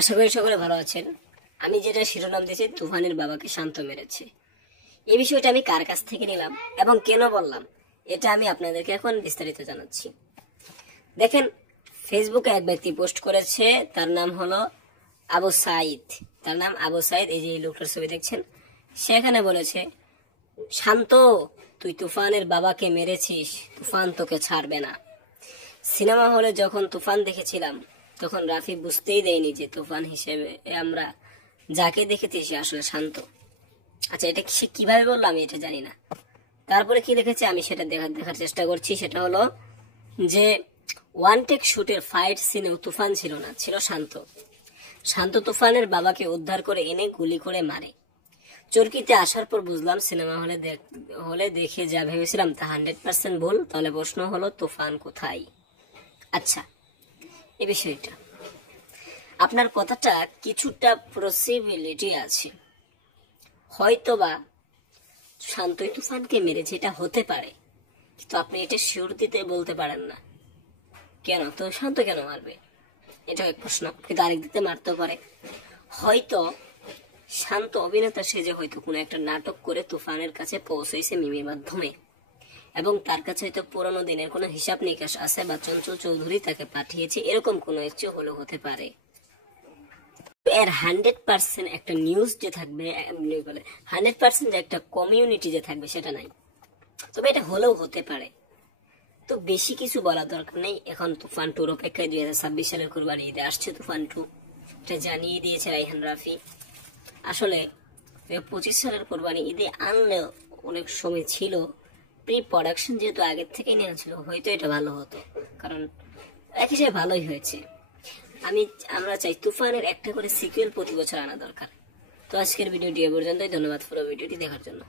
আশা করি সকলে ভালো আছেন। আমি যেটা শিরোনাম দিয়েছি, তুফানের বাবাকে শান্ত মেরেছে, এই বিষয়টা আমি কার কাছ থেকে নিলাম এবং কেন বললাম, এটা আমি আপনাদেরকে এখন বিস্তারিত জানাচ্ছি। দেখেন, ফেসবুকে এক ব্যক্তি পোস্ট করেছে, তার নাম হলো আবু সাইদ। তার নাম আবু সাইদ। এই যে লোকটার ছবি দেখছেন, সেখানে বলেছে, শান্ত, তুই তুফানের বাবাকে মেরেছিস, তুফান তোকে ছাড়বে না। সিনেমা হলে যখন তুফান দেখেছিলাম, তখন রাফি বুঝতেই দেয়নি যে তুফান হিসেবে আমরা যাকে দেখেছি সে আসলে শান্ত। আচ্ছা, এটা সে কিভাবে বললো আমি এটা জানি না। তারপরে কি লিখেছে আমি সেটা দেখার চেষ্টা করছি। সেটা হলো যে ওয়ান টেক শুটের ফাইট সিনেও তুফান ছিল না, ছিল শান্ত। শান্ত তুফানের বাবাকে উদ্ধার করে এনে গুলি করে মারে। চরকিতে আসার পর বুঝলাম সিনেমা হলে দেখে যা ভেবেছিলাম তা 100% ভুল। তাহলে প্রশ্ন হলো, তুফান কোথায়? আচ্ছা, এই বিষয়টা আপনার কথাটা কিছুটা পসিবিলিটি আছে, হয়তোবা শান্তই তুফানকে মেরেছে, এটা হতে পারে, কিন্তু আপনি এটা শিওর দিতে বলতে পারেন না। কেন তো শান্ত কেন মারবে, এটা এক প্রশ্ন। কিন্তু আরেক দিতে মারতেও পারে, হয়তো শান্ত অভিনেতা সেজে হয়তো কোনো একটা নাটক করে তুফানের কাছে পৌঁছেছে মিমির মাধ্যমে, এবং তার কাছে হয়তো পুরোনো দিনের কোনো হিসাব নিকাশ আছে, বা চঞ্চল চৌধুরী তাকে পাঠিয়েছে, এরকম কোনো কিছু হলো হতে পারে। এর 100% একটা নিউজ যে থাকবে, 100% যে একটা কমিউনিটি যে থাকবে সেটা নাই, তবে এটা হলেও হতে পারে। তো বেশি কিছু বলার দরকার নেই। এখন তুফান 2 অপেক্ষায় 2026 সালের কুরবানি ঈদে আসছে তুফান 2, এটা জানিয়ে দিয়েছে রাইহান রাফি। আসলে 2025 সালের কুরবানি ঈদে আনলেও অনেক সময় ছিল, প্রি প্রোডাকশন যেহেতু আগের থেকেই নেওয়া ছিল, হয়তো এটা ভালো হতো, কারণ এক হিসেবে ভালোই হয়েছে। আমরা চাই তুফানের একটা করে সিকুয়েল প্রতি বছর আনা দরকার। তো আজকের ভিডিওটি এ পর্যন্তই। ধন্যবাদ পুরো ভিডিওটি দেখার জন্য।